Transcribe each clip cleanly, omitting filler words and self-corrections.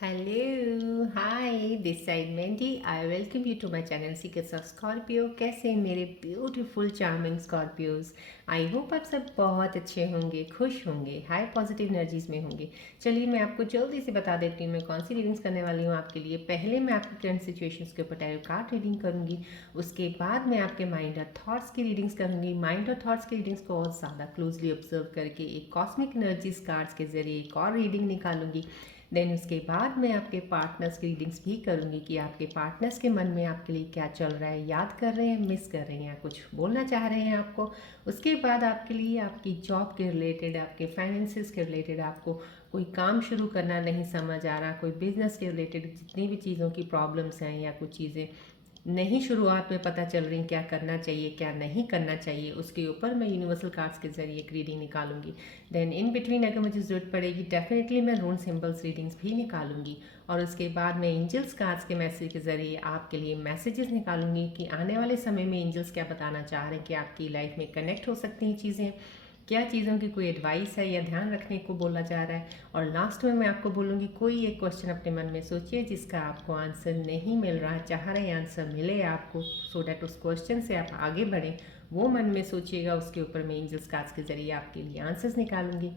Hello hi this side Mandy I welcome you to my channel secrets of Scorpio. कैसे हैं मेरे beautiful charming Scorpios. I hope आप सब बहुत अच्छे होंगे, खुश होंगे, हाई पॉजिटिव एनर्जीज में होंगे। चलिए मैं आपको जल्दी से बता देती हूँ मैं कौन सी रीडिंग्स करने वाली हूँ आपके लिए। पहले मैं आपकी करंट सिचुएशंस के ऊपर टैरो कार्ड रीडिंग करूँगी। उसके बाद मैं आपके माइंड और थॉट्स की रीडिंग्स करूँगी। माइंड और थॉट्स की रीडिंग्स को और ज़्यादा क्लोजली ऑब्जर्व करके एक कॉस्मिक एनर्जीज कार्ड्स के जरिए एक और रीडिंग निकालूंगी। देन उसके बाद मैं आपके पार्टनर्स की रीडिंग्स भी करूँगी कि आपके पार्टनर्स के मन में आपके लिए क्या चल रहा है, याद कर रहे हैं, मिस कर रहे हैं या कुछ बोलना चाह रहे हैं आपको। उसके बाद आपके लिए आपकी जॉब के रिलेटेड, आपके फाइनेंसिस के रिलेटेड, आपको कोई काम शुरू करना नहीं समझ आ रहा, कोई बिजनेस के रिलेटेड जितनी भी चीज़ों की प्रॉब्लम्स हैं या कुछ चीज़ें नहीं शुरुआत में पता चल रही क्या करना चाहिए क्या नहीं करना चाहिए, उसके ऊपर मैं यूनिवर्सल कार्ड्स के जरिए एक रीडिंग निकालूंगी। देन इन बिटवीन अगर मुझे ज़रूरत पड़ेगी डेफिनेटली मैं रून सिंबल्स रीडिंग्स भी निकालूंगी। और उसके बाद मैं एंजल्स कार्ड्स के मैसेज के जरिए आपके लिए मैसेजेस निकालूंगी कि आने वाले समय में एंजल्स क्या बताना चाह रहे हैं कि आपकी लाइफ में कनेक्ट हो सकती हैं चीज़ें, क्या चीज़ों की कोई एडवाइस है या ध्यान रखने को बोला जा रहा है। और लास्ट में मैं आपको बोलूँगी कोई एक क्वेश्चन अपने मन में सोचिए जिसका आपको आंसर नहीं मिल रहा, चाह रहे आंसर मिले आपको, सो डैट उस क्वेश्चन से आप आगे बढ़ें। वो मन में सोचिएगा, उसके ऊपर मैं एंजल्स कार्ड्स के जरिए आपके लिए आंसर्स निकालूंगी।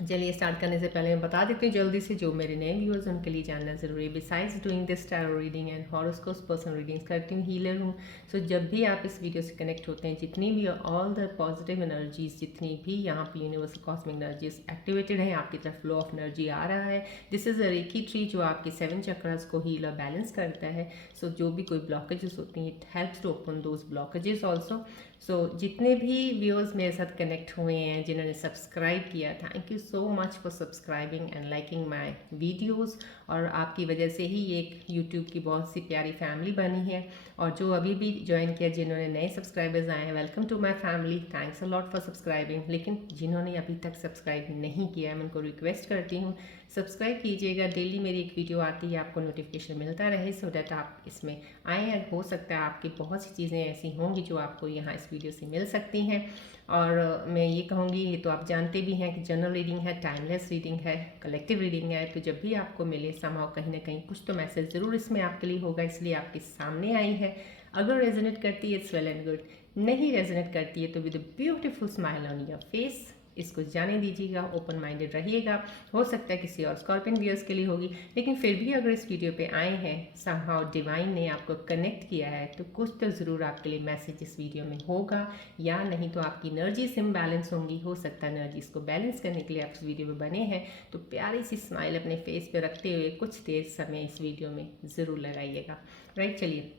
चलिए स्टार्ट करने से पहले मैं बता देती हूँ जल्दी से, जो मेरे नए व्यूअर्स उनके लिए जानना ज़रूरी है। Besides doing this tarot reading and horoscopes personal readings करती हूँ, हीलर हूँ। सो जब भी आप इस वीडियो से कनेक्ट होते हैं, जितनी भी ऑल द पॉजिटिव एनर्जीज, जितनी भी यहाँ पे यूनिवर्सल कॉस्मिक एनर्जीज एक्टिवेटेड है, आपकी तरफ फ्लो ऑफ एनर्जी आ रहा है। This is a reiki tree जो आपके 7 चक्रास को हील और बैलेंस करता है। सो जो भी कोई ब्लॉकेजेस होती हैं, it helps to open those blockages also. So जितने भी व्यूअर्स मेरे साथ कनेक्ट हुए हैं, जिन्होंने सब्सक्राइब किया, thank you so much for subscribing and liking my videos. और आपकी वजह से ही एक यूट्यूब की बहुत सी प्यारी फैमिली बनी है। और जो अभी भी ज्वाइन किया, जिन्होंने नए सब्सक्राइबर्स आए हैं, welcome to my family, thanks a lot for subscribing. लेकिन जिन्होंने अभी तक सब्सक्राइब नहीं किया है, मैं उनको रिक्वेस्ट करती हूँ सब्सक्राइब कीजिएगा। डेली मेरी एक वीडियो आती है, आपको नोटिफिकेशन मिलता रहे, सो डैट आप इसमें आए। एंड हो सकता है आपकी बहुत सी चीज़ें ऐसी होंगी जो आपको यहाँ इस वीडियो से मिल सकती हैं। और मैं ये कहूँगी, ये तो आप जानते भी हैं कि जनरल रीडिंग है, टाइमलेस रीडिंग है, कलेक्टिव रीडिंग है। तो जब भी आपको मिले समाव कहीं ना कहीं कुछ तो मैसेज ज़रूर इसमें आपके लिए होगा, इसलिए आपके सामने आई है। अगर रेजोनेट करती है इट्स वेल एंड गुड, नहीं रेजोनेट करती है तो with a beautiful smile on your face इसको जाने दीजिएगा, ओपन माइंडेड रहिएगा। हो सकता है किसी और स्कॉर्पियन व्यूअर्स के लिए होगी, लेकिन फिर भी अगर इस वीडियो पे आए हैं, समहाउ डिवाइन ने आपको कनेक्ट किया है, तो कुछ तो ज़रूर आपके लिए मैसेज इस वीडियो में होगा। या नहीं तो आपकी एनर्जीज इम्बैलेंस होंगी, हो सकता है एनर्जीज को बैलेंस करने के लिए आप इस वीडियो में बने हैं। तो प्यारी सी स्माइल अपने फेस पे रखते हुए कुछ देर समय इस वीडियो में ज़रूर लगाइएगा। राइट, चलिए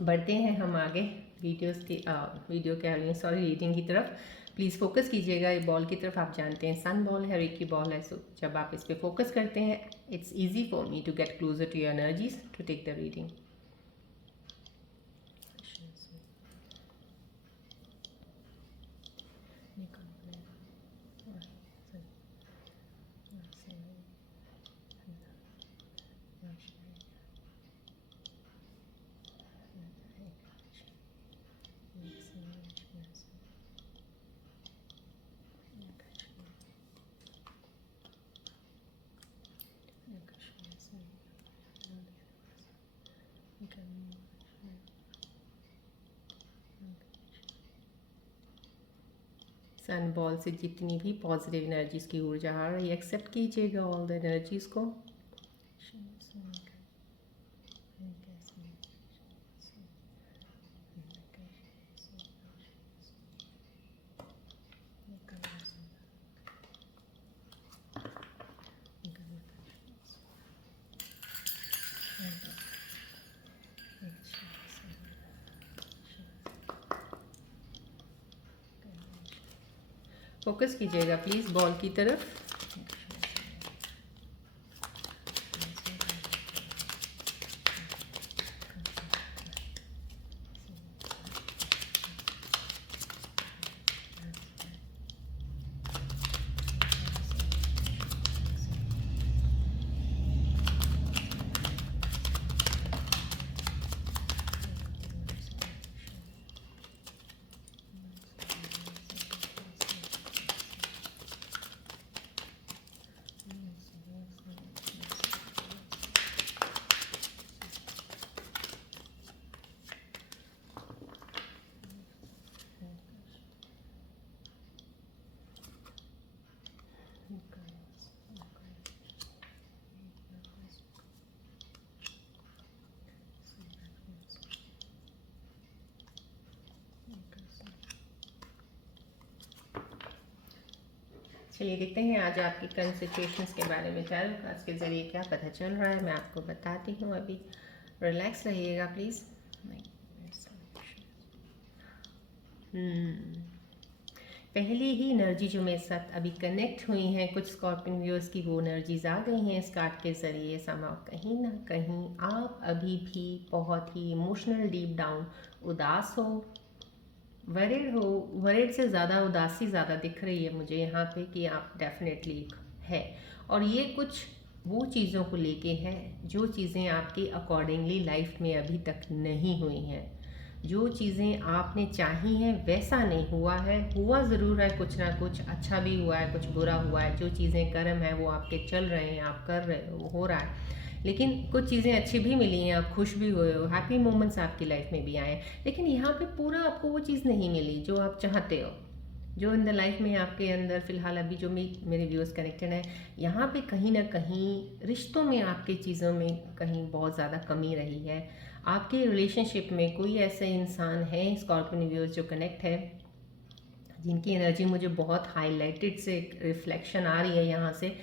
बढ़ते हैं हम आगे वीडियो कह रही हूँ, सॉरी, रीडिंग की तरफ। प्लीज़ फोकस कीजिएगा। ये बॉल की तरफ आप जानते हैं सन बॉल है, रेकी बॉल है। सो जब आप इस पर फोकस करते हैं, it's easy for me to get closer to your energies to take the reading. Sun ball से जितनी भी पॉजिटिव एनर्जीज की ऊर्जा आ रही है, एक्सेप्ट कीजिएगा ऑल द एनर्जीज को। फोकस कीजिएगा प्लीज़ बॉल की तरफ। चलिए देखते हैं आज आपकी करंट सिचुएशंस के बारे में टैरो कार्ड्स के ज़रिए क्या पता चल रहा है। मैं आपको बताती हूँ। अभी रिलैक्स रहिएगा प्लीज़। पहली ही एनर्जी जो मेरे साथ अभी कनेक्ट हुई हैं कुछ स्कॉर्पियन व्यूअर्स की, वो एनर्जीज आ गई हैं इस कार्ड के ज़रिए। समाव कहीं ना कहीं आप अभी भी बहुत ही इमोशनल डीप डाउन उदास हो, वरीड से ज़्यादा उदासी ज़्यादा दिख रही है मुझे यहाँ पे कि आप डेफिनेटली है। और ये कुछ वो चीज़ों को लेके है जो चीज़ें आपके अकॉर्डिंगली लाइफ में अभी तक नहीं हुई हैं। जो चीज़ें आपने चाही हैं वैसा नहीं हुआ है। हुआ ज़रूर है, कुछ ना कुछ अच्छा भी हुआ है, कुछ बुरा हुआ है। जो चीज़ें कर्म है वो आपके चल रहे हैं, आप कर रहे हो, हो रहा है। लेकिन कुछ चीज़ें अच्छी भी मिली हैं, आप खुश भी हुए हो, हैप्पी मोमेंट्स आपकी लाइफ में भी आए। लेकिन यहाँ पे पूरा आपको वो चीज़ नहीं मिली जो आप चाहते हो, जो इन द लाइफ में आपके अंदर फ़िलहाल अभी जो मेरे व्यूअर्स कनेक्टेड है। यहाँ पे कहीं ना कहीं रिश्तों में आपके चीज़ों में कहीं बहुत ज़्यादा कमी रही है। आपके रिलेशनशिप में कोई ऐसे इंसान है स्कॉर्पियन व्यूअर्स जो कनेक्ट है, जिनकी एनर्जी मुझे बहुत हाईलाइटेड से रिफ्लेक्शन आ रही है यहाँ से।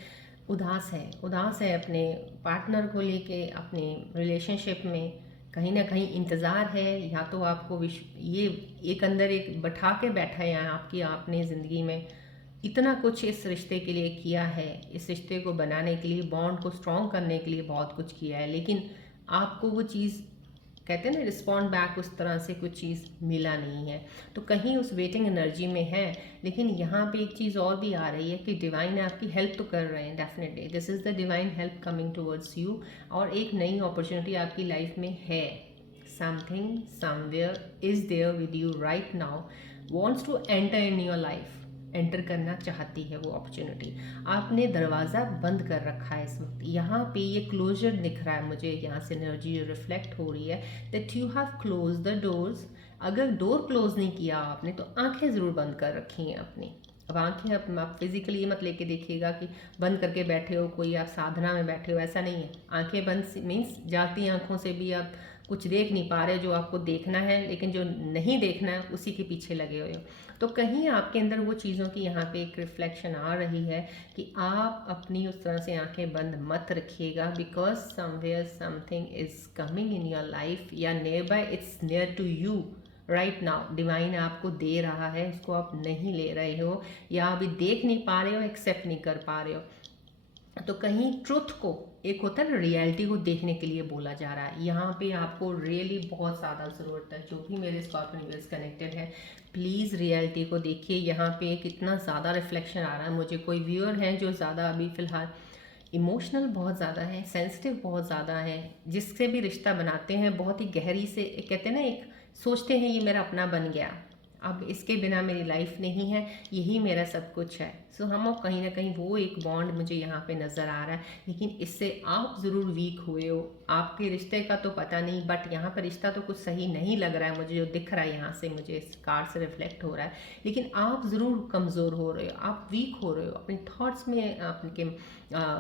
उदास है अपने पार्टनर को लेके, अपने रिलेशनशिप में कहीं ना कहीं इंतज़ार है। या तो आपको ये एक अंदर एक बैठा के बैठा है आपकी, आपने ज़िंदगी में इतना कुछ इस रिश्ते के लिए किया है, इस रिश्ते को बनाने के लिए, बॉन्ड को स्ट्रॉन्ग करने के लिए बहुत कुछ किया है, लेकिन आपको वो चीज़ कहते हैं ना रिस्पॉन्ड बैक, उस तरह से कुछ चीज़ मिला नहीं है। तो कहीं उस वेटिंग एनर्जी में है। लेकिन यहाँ पे एक चीज़ और भी आ रही है कि डिवाइन आपकी हेल्प तो कर रहे हैं definitely. This is the divine help coming towards you. और एक नई अपॉर्चुनिटी आपकी लाइफ में है। Something somewhere is there with you right now, wants to enter in your life, enter करना चाहती है वो अपॉर्चुनिटी। आपने दरवाज़ा बंद कर रखा है इस वक्त। यहाँ पे ये क्लोजर दिख रहा है मुझे, यहाँ से एनर्जी जो रिफ्लेक्ट हो रही है that you have close the doors. अगर डोर क्लोज नहीं किया आपने तो आंखें ज़रूर बंद कर रखी हैं अपनी। अब आंखें आप फिजिकली मत लेके देखिएगा कि बंद करके बैठे हो, कोई आप साधना में बैठे हो, ऐसा नहीं है। आंखें बंद मीन्स जाती आंखों से भी आप कुछ देख नहीं पा रहे जो आपको देखना है, लेकिन जो नहीं देखना है उसी के पीछे लगे हुए हो। तो कहीं आपके अंदर वो चीज़ों की यहाँ पे एक रिफ्लेक्शन आ रही है कि आप अपनी उस तरह से आंखें बंद मत रखिएगा, because somewhere something is coming in your life या near by, it's near to you right now. Divine आपको दे रहा है, उसको आप नहीं ले रहे हो या अभी देख नहीं पा रहे हो, एक्सेप्ट नहीं कर पा रहे हो। तो कहीं ट्रुथ को, एक होता है ना रियलिटी को देखने के लिए बोला जा रहा है। यहाँ पे आपको रियली बहुत ज़्यादा ज़रूरत है। जो भी मेरे स्कॉर्पियन व्यूअर्स कनेक्टेड है, प्लीज़ रियलिटी को देखिए। यहाँ पे कितना ज़्यादा रिफ्लेक्शन आ रहा है मुझे। कोई व्यूअर हैं जो ज़्यादा अभी फ़िलहाल इमोशनल बहुत ज़्यादा है, सेंसिटिव बहुत ज़्यादा है, जिससे भी रिश्ता बनाते हैं बहुत ही गहरी से, कहते हैं ना एक सोचते हैं ये मेरा अपना बन गया, अब इसके बिना मेरी लाइफ नहीं है, यही मेरा सब कुछ है। सो हम कहीं ना कहीं वो एक बॉन्ड मुझे यहाँ पे नज़र आ रहा है। लेकिन इससे आप ज़रूर वीक हुए हो। आपके रिश्ते का तो पता नहीं, बट यहाँ पर रिश्ता तो कुछ सही नहीं लग रहा है मुझे, जो दिख रहा है यहाँ से, मुझे इस कार्ड से रिफ्लेक्ट हो रहा है। लेकिन आप ज़रूर कमज़ोर हो रहे हो, आप वीक हो रहे हो अपने थॉट्स में, आपके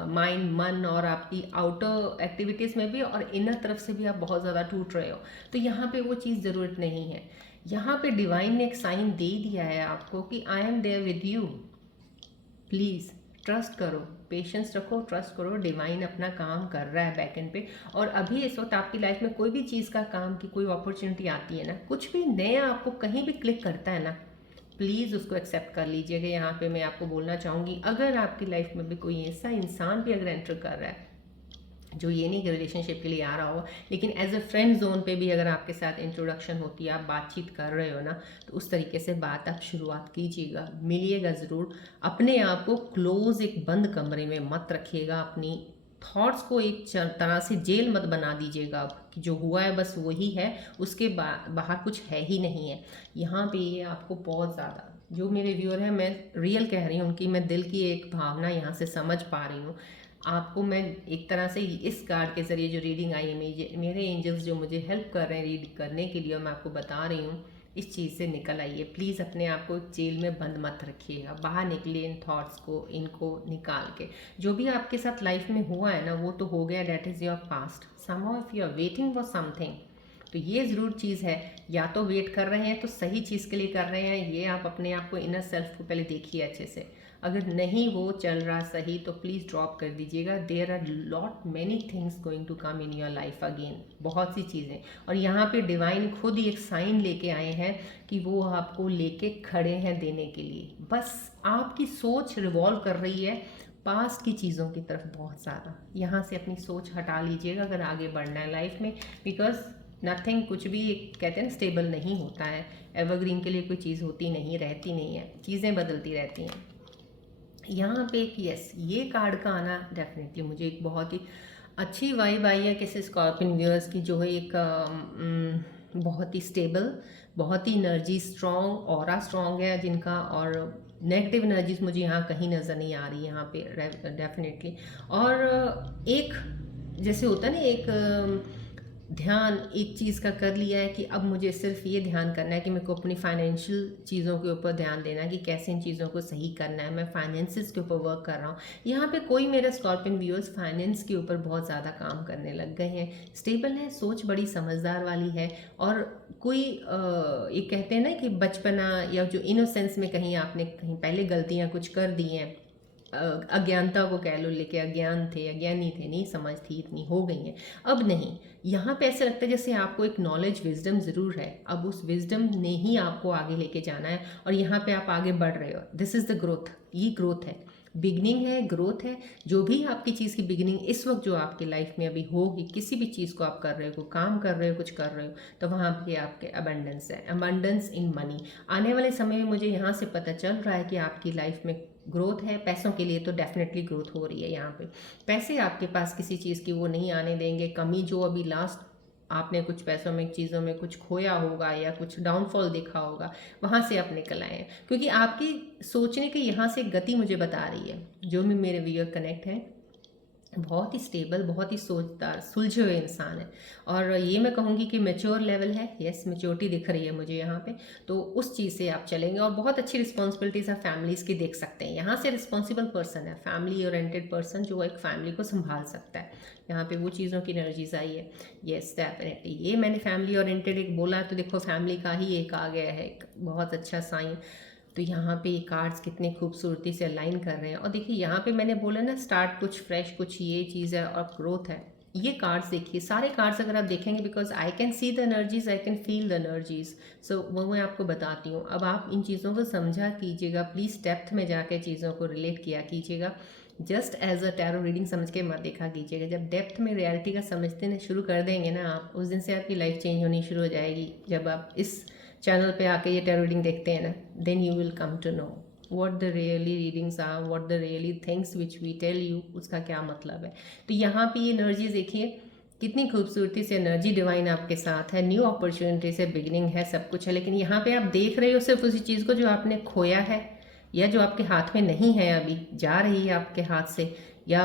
माइंड, मन और आपकी आउटर एक्टिविटीज़ में भी, और इनर तरफ से भी आप बहुत ज़्यादा टूट रहे हो। तो यहाँ पे वो चीज़ ज़रूरत नहीं है। यहाँ पे डिवाइन ने एक साइन दे दिया है आपको कि I am there with you. Please trust करो, पेशेंस रखो, ट्रस्ट करो। डिवाइन अपना काम कर रहा है बैक एंड पे। और अभी इस वक्त आपकी लाइफ में कोई भी चीज़ का काम की कोई अपॉर्चुनिटी आती है ना, कुछ भी नया आपको कहीं भी क्लिक करता है ना, प्लीज़ उसको एक्सेप्ट कर लीजिएगा। यहाँ पे मैं आपको बोलना चाहूँगी, अगर आपकी लाइफ में भी कोई ऐसा इंसान भी अगर एंटर कर रहा है जो ये नहीं कि रिलेशनशिप के लिए आ रहा हो, लेकिन एज अ फ्रेंड जोन पे भी अगर आपके साथ इंट्रोडक्शन होती है, आप बातचीत कर रहे हो ना, तो उस तरीके से बात आप शुरुआत कीजिएगा, मिलिएगा ज़रूर। अपने आप को क्लोज एक बंद कमरे में मत रखिएगा। अपनी थॉट्स को एक तरह से जेल मत बना दीजिएगा कि जो हुआ है बस वही है, उसके बाहर कुछ है ही नहीं है। यहाँ पे ये आपको बहुत ज़्यादा, जो मेरे व्यूअर हैं, मैं रियल कह रही हूँ, उनकी मैं दिल की एक भावना यहाँ से समझ पा रही हूँ। आपको मैं एक तरह से इस कार्ड के ज़रिए जो रीडिंग आई है, मेरे एंजल्स जो मुझे हेल्प कर रहे हैं रीड करने के लिए, और मैं आपको बता रही हूँ, इस चीज़ से निकल आइए। प्लीज़ अपने आप को जेल में बंद मत रखिएगा, बाहर निकलिए इन थॉट्स को, इनको निकाल के। जो भी आपके साथ लाइफ में हुआ है ना, वो तो हो गया, that is your past. Somehow if you are waiting for something, तो ये ज़रूर चीज़ है, या तो वेट कर रहे हैं तो सही चीज़ के लिए कर रहे हैं। ये आप अपने आप को, इनर सेल्फ को पहले देखिए अच्छे से। अगर नहीं वो चल रहा सही तो प्लीज़ ड्रॉप कर दीजिएगा। There are lot many things going to come in your life again, बहुत सी चीज़ें। और यहाँ पे डिवाइन खुद ही एक साइन लेके आए हैं कि वो आपको लेके खड़े हैं देने के लिए। बस आपकी सोच रिवॉल्व कर रही है पास्ट की चीज़ों की तरफ बहुत ज़्यादा। यहाँ से अपनी सोच हटा लीजिएगा अगर आगे बढ़ना है लाइफ में, बिकॉज नथिंग, कुछ भी एक कहते हैं ना स्टेबल नहीं होता है। एवरग्रीन के लिए कोई चीज़ होती नहीं, रहती नहीं है, चीज़ें बदलती रहती हैं। यहाँ पे एक यस, ये कार्ड का आना डेफिनेटली मुझे एक बहुत ही अच्छी वाइब आई है किसी स्कॉर्पियन व्यूअर्स की, जो है एक बहुत ही स्टेबल, बहुत ही एनर्जी स्ट्रॉन्ग, ऑरा स्ट्रॉन्ग है जिनका, और नेगेटिव एनर्जीज मुझे यहाँ कहीं नज़र नहीं आ रही यहाँ पे डेफिनेटली। और एक जैसे होता है ना, एक ध्यान एक चीज़ का कर लिया है कि अब मुझे सिर्फ ये ध्यान करना है कि मेरे को अपनी फाइनेंशियल चीज़ों के ऊपर ध्यान देना है कि कैसे इन चीज़ों को सही करना है। मैं फाइनेंसिस के ऊपर वर्क कर रहा हूँ। यहाँ पे कोई मेरा स्कॉर्पियन व्यूअर्स फाइनेंस के ऊपर बहुत ज़्यादा काम करने लग गए हैं, स्टेबल है, सोच बड़ी समझदार वाली है। और कोई ये कहते हैं ना कि बचपना या जो इनोसेंस में कहीं आपने कहीं पहले गलतियाँ कुछ कर दी हैं, अज्ञानता को कह लो, लेके अज्ञान थे, अज्ञानी थे, नहीं समझ थी, इतनी हो गई हैं, अब नहीं। यहाँ पे ऐसे लगता है जैसे आपको एक नॉलेज विजडम ज़रूर है, अब उस विजडम ने ही आपको आगे लेके जाना है और यहाँ पे आप आगे बढ़ रहे हो। दिस इज़ द ग्रोथ, ये ग्रोथ है, बिगनिंग है, ग्रोथ है। जो भी आपकी चीज़ की बिगनिंग इस वक्त जो आपकी लाइफ में अभी होगी, किसी भी चीज़ को आप कर रहे हो, कोई काम कर रहे हो, कुछ कर रहे हो, तो वहाँ पे आपके अबंडेंस है, अबंडेंस इन मनी। आने वाले समय में मुझे यहाँ से पता चल रहा है कि आपकी लाइफ में ग्रोथ है। पैसों के लिए तो डेफिनेटली ग्रोथ हो रही है। यहाँ पे पैसे आपके पास किसी चीज़ की वो नहीं आने देंगे कमी। जो अभी लास्ट आपने कुछ पैसों में, चीज़ों में कुछ खोया होगा या कुछ डाउनफॉल देखा होगा, वहाँ से आप निकल आए हैं, क्योंकि आपकी सोचने की यहाँ से गति मुझे बता रही है। जो भी मेरे व्यूअर कनेक्ट हैं, बहुत ही स्टेबल, बहुत ही सोचदार, सुलझे हुए इंसान है। और ये मैं कहूँगी कि मैच्योर लेवल है, यस मैच्योरिटी दिख रही है मुझे यहाँ पे, तो उस चीज़ से आप चलेंगे। और बहुत अच्छी रिस्पॉन्सिबिलिटीज़ आप फैमिलीज़ की देख सकते हैं। यहाँ से रिस्पॉन्सिबल पर्सन है, फैमिली ओरिएंटेड पर्सन, जो एक फैमिली को संभाल सकता है। यहाँ पे वो चीज़ों की एनर्जीज आई है, येस डेफिनेटली। ये मैंने फैमिली ओरिएंटेड एक बोला, तो देखो फैमिली का ही एक आ गया है, एक बहुत अच्छा साइन। तो यहाँ पे ये कार्ड्स कितनी खूबसूरती से अलाइन कर रहे हैं। और देखिए यहाँ पे मैंने बोला ना, स्टार्ट कुछ फ्रेश, कुछ ये चीज़ है और ग्रोथ है। ये कार्ड्स देखिए, सारे कार्ड्स अगर आप देखेंगे, because I can see the energies, I can feel the energies, so वो मैं आपको बताती हूँ। अब आप इन चीज़ों को समझा कीजिएगा, प्लीज़ डेप्थ में जाके चीज़ों को रिलेट किया कीजिएगा। Just as a tarot reading समझ के मत देखा कीजिएगा। जब डेप्थ में रियलिटी का समझते शुरू कर देंगे ना आप, उस दिन से आपकी लाइफ चेंज होनी शुरू हो जाएगी। जब आप इस चैनल पे आके ये टैरो रीडिंग देखते हैं ना, then you will come to know what the really readings are, what the really things which we tell you, उसका क्या मतलब है। तो यहाँ पे ये एनर्जी देखिए कितनी खूबसूरती से एनर्जी डिवाइन आपके साथ है, न्यू अपॉर्चुनिटी से बिगिनिंग है, सब कुछ है। लेकिन यहाँ पे आप देख रहे हो सिर्फ उसी चीज़ को जो आपने खोया है, या जो आपके हाथ में नहीं है, अभी जा रही है आपके हाथ से, या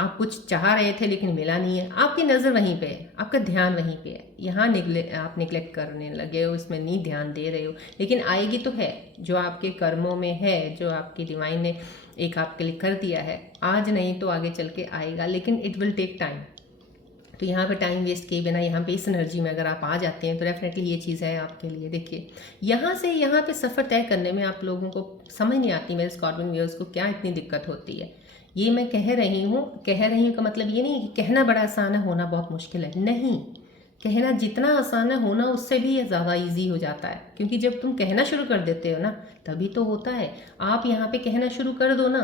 आप कुछ चाह रहे थे लेकिन मिला नहीं है। आपकी नज़र वहीं पे है, आपका ध्यान वहीं पे है। यहाँ आप निगलेक्ट करने लगे हो, इसमें नहीं ध्यान दे रहे हो, लेकिन आएगी तो है, जो आपके कर्मों में है, जो आपकी डिवाइन ने एक आपके लिए कर दिया है। आज नहीं तो आगे चल के आएगा, लेकिन इट विल टेक टाइम। तो यहाँ पे टाइम वेस्ट किए बिना यहाँ पे इस एनर्जी में अगर आप आ जाते हैं, तो डेफिनेटली ये चीज़ है आपके लिए। देखिए यहाँ से यहाँ पे सफ़र तय करने में आप लोगों को समझ नहीं आती, मेरे स्कॉर्पियन व्यूअर्स को क्या इतनी दिक्कत होती है। ये मैं कह रही हूँ का मतलब ये नहीं कि कहना बड़ा आसान है, होना बहुत मुश्किल है, नहीं। कहना जितना आसान है, होना उससे भी ज़्यादा इजी हो जाता है। क्योंकि जब तुम कहना शुरू कर देते हो ना, तभी तो होता है। आप यहाँ पे कहना शुरू कर दो ना,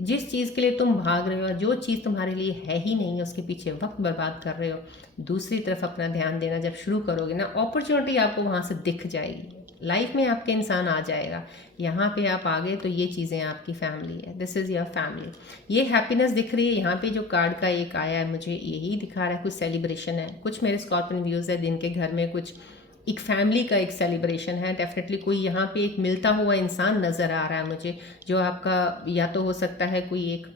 जिस चीज़ के लिए तुम भाग रहे हो, जो चीज़ तुम्हारे लिए है ही नहीं है, उसके पीछे वक्त बर्बाद कर रहे हो, दूसरी तरफ अपना ध्यान देना जब शुरू करोगे ना, अपॉर्चुनिटी आपको वहाँ से दिख जाएगी, लाइफ में आपके इंसान आ जाएगा। यहाँ पे आप आ गए तो ये चीज़ें आपकी फैमिली है, दिस इज़ योर फैमिली। ये हैप्पीनेस दिख रही है। यहाँ पे जो कार्ड का एक आया है, मुझे यही दिखा रहा है, कुछ सेलिब्रेशन है। कुछ मेरे स्कॉर्पियन व्यूज़ है जिनके घर में कुछ एक फैमिली का एक सेलिब्रेशन है। डेफिनेटली कोई यहाँ पे एक मिलता हुआ इंसान नज़र आ रहा है मुझे, जो आपका या तो हो सकता है कोई एक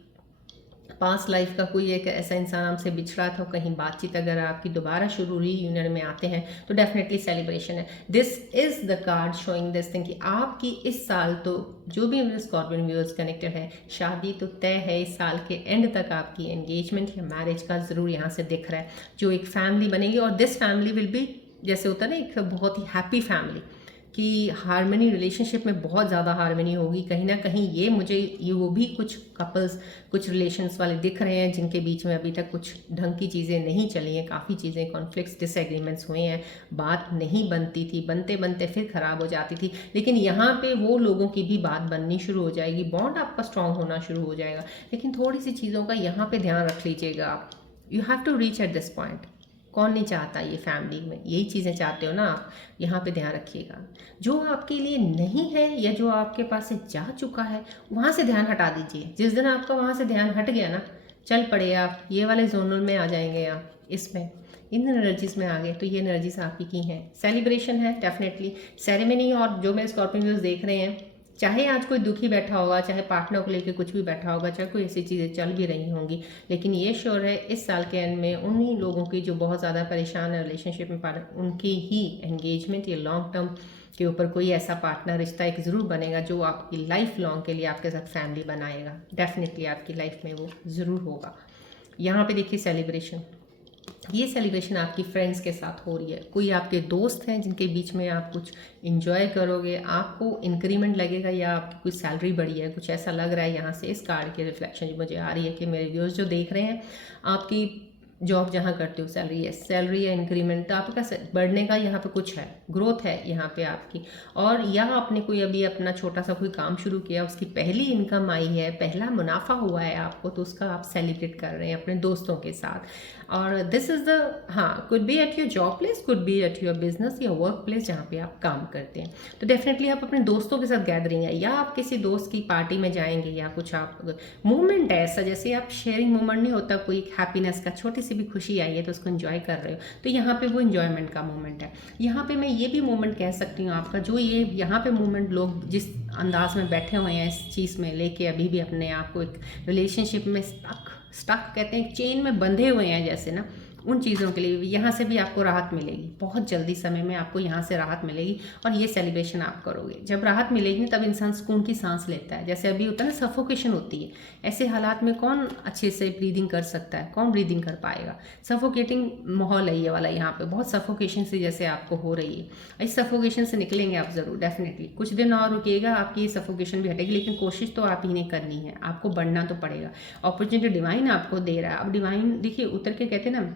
पास्ट लाइफ का कोई एक ऐसा इंसान आपसे बिछड़ा था, कहीं बातचीत अगर आपकी दोबारा शुरू रीयूनियन में आते हैं, तो डेफिनेटली सेलिब्रेशन है। This is the card showing this thing कि आपकी इस साल, तो जो भी मेरे स्कॉर्पियन व्यूअर्स कनेक्टेड है, शादी तो तय है। इस साल के एंड तक आपकी एंगेजमेंट या मैरिज का ज़रूर यहाँ से दिख रहा है, जो एक फैमिली बनेगी। और दिस फैमिली विल बी, जैसे होता है ना, एक बहुत ही हैप्पी फैमिली, कि हारमनी रिलेशनशिप में बहुत ज़्यादा हारमनी होगी कहीं ना कहीं। ये वो भी कुछ कपल्स, कुछ रिलेशंस वाले दिख रहे हैं जिनके बीच में अभी तक कुछ ढंग की चीज़ें नहीं चली हैं, काफ़ी चीज़ें कॉन्फ्लिक्ट्स, डिसएग्रीमेंट्स हुए हैं, बात नहीं बनती थी, बनते बनते फिर ख़राब हो जाती थी। लेकिन यहाँ पे वो लोगों की भी बात बननी शुरू हो जाएगी, बॉन्ड आपका स्ट्रांग होना शुरू हो जाएगा। लेकिन थोड़ी सी चीज़ों का यहाँ पे ध्यान रख लीजिएगा आप। You have to reach at this point. कौन नहीं चाहता ये फैमिली में, यही चीज़ें चाहते हो ना आप, यहाँ पे ध्यान रखिएगा। जो आपके लिए नहीं है या जो आपके पास से जा चुका है, वहाँ से ध्यान हटा दीजिए। जिस दिन आपका वहाँ से ध्यान हट गया ना, चल पड़े आप ये वाले जोनल में आ जाएंगे, आप इसमें इन एनर्जीज में आ गए, तो ये एनर्जीज आपकी की हैं। सेलिब्रेशन है डेफिनेटली, सेरेमनी। और जो मेरे स्कॉर्पियो व्यूअर्स देख रहे हैं, चाहे आज कोई दुखी बैठा होगा, चाहे पार्टनर को लेकर कुछ भी बैठा होगा, चाहे कोई ऐसी चीज़ें चल भी रही होंगी, लेकिन ये श्योर है इस साल के एंड में उन्हीं लोगों की जो बहुत ज़्यादा परेशान है रिलेशनशिप में, उनकी ही एंगेजमेंट या लॉन्ग टर्म के ऊपर कोई ऐसा पार्टनर, रिश्ता एक ज़रूर बनेगा जो आपकी लाइफ लॉन्ग के लिए आपके साथ फैमिली बनाएगा। डेफिनेटली आपकी लाइफ में वो ज़रूर होगा। यहाँ पे देखिए सेलिब्रेशन, ये सेलिब्रेशन आपकी फ्रेंड्स के साथ हो रही है। कोई आपके दोस्त हैं जिनके बीच में आप कुछ इन्जॉय करोगे, आपको इंक्रीमेंट लगेगा या आपकी कोई सैलरी बढ़ी है, कुछ ऐसा लग रहा है। यहाँ से इस कार्ड के रिफ्लेक्शन जो मुझे आ रही है कि मेरे व्यूअर्स जो देख रहे हैं, आपकी जॉब जहाँ करते हो, सैलरी या इंक्रीमेंट आपका बढ़ने का यहाँ पे कुछ है, ग्रोथ है यहाँ पे आपकी। और या आपने कोई अभी अपना छोटा सा कोई काम शुरू किया, उसकी पहली इनकम आई है, पहला मुनाफा हुआ है आपको, तो उसका आप सेलिब्रेट कर रहे हैं अपने दोस्तों के साथ। और दिस इज़ द, हाँ, could be at your job place, could be at your business या वर्क प्लेस जहाँ पे आप काम करते हैं। तो डेफिनेटली आप अपने दोस्तों के साथ गैदरिंग है, या आप किसी दोस्त की पार्टी में जाएंगे, या कुछ आप मूवमेंट है ऐसा, जैसे आप शेयरिंग मूवमेंट नहीं होता, कोई हैप्पीनेस का छोटी सी भी खुशी आई है तो उसको एंजॉय कर रहे हो, तो यहाँ पे वो एंजॉयमेंट का मोमेंट है। यहाँ पे मैं ये भी मोमेंट कह सकती हूँ आपका, जो ये यहाँ पे मोमेंट लोग जिस अंदाज में बैठे हुए हैं इस चीज़ में लेके, अभी भी अपने आप को एक रिलेशनशिप में स्टक कहते हैं, चेन में बंधे हुए हैं जैसे ना, उन चीज़ों के लिए यहाँ से भी आपको राहत मिलेगी। बहुत जल्दी समय में आपको यहाँ से राहत मिलेगी और ये सेलिब्रेशन आप करोगे। जब राहत मिलेगी तब इंसान सुकून की सांस लेता है। जैसे अभी होता है ना, सफोकेशन होती है, ऐसे हालात में कौन अच्छे से ब्रीदिंग कर सकता है, कौन ब्रीदिंग कर पाएगा। सफोकेटिंग माहौल है ये वाला, यहाँ पे बहुत सफोकेशन से जैसे आपको हो रही है। इस सफोकेशन से निकलेंगे आप ज़रूर, डेफिनेटली। कुछ दिन और रुकिएगा, आपकी ये सफोकेशन भी हटेगी, लेकिन कोशिश तो आप ही ने करनी है, आपको बढ़ना तो पड़ेगा। अपॉर्चुनिटी डिवाइन आपको दे रहा है। अब डिवाइन देखिए उतर के कहते हैं ना,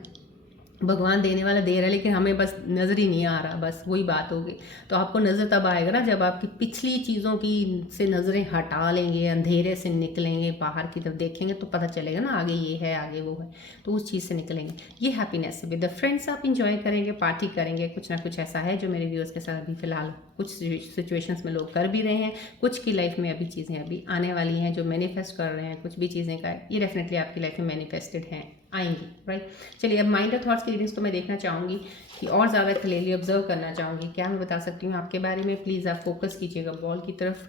भगवान देने वाला दे रहा है, लेकिन हमें बस नज़र ही नहीं आ रहा, बस वही बात होगी। तो आपको नज़र तब आएगा ना जब आपकी पिछली चीज़ों की से नज़रें हटा लेंगे, अंधेरे से निकलेंगे, बाहर की तरफ देखेंगे तो पता चलेगा ना आगे ये है, आगे वो है, तो उस चीज़ से निकलेंगे। ये हैप्पीनेस है, विद द फ्रेंड्स आप इंजॉय करेंगे, पार्टी करेंगे, कुछ ना कुछ ऐसा है जो मेरे व्यूअर्स के साथ अभी फ़िलहाल कुछ सिचुएशंस में लोग कर भी रहे हैं, कुछ की लाइफ में अभी चीज़ें अभी आने वाली हैं जो मैनिफेस्ट कर रहे हैं, कुछ भी चीज़ें का ये डेफिनेटली आपकी लाइफ में मैनिफेस्टेड हैं, आएंगी, राइट। चलिए अब माइंड और थॉट्स की रीडिंग्स तो मैं देखना चाहूँगी कि और ज़्यादा क्लियरली ऑब्जर्व करना चाहूँगी, क्या मैं बता सकती हूँ आपके बारे में। प्लीज़ आप फोकस कीजिएगा बॉल की तरफ।